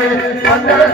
पंद्रह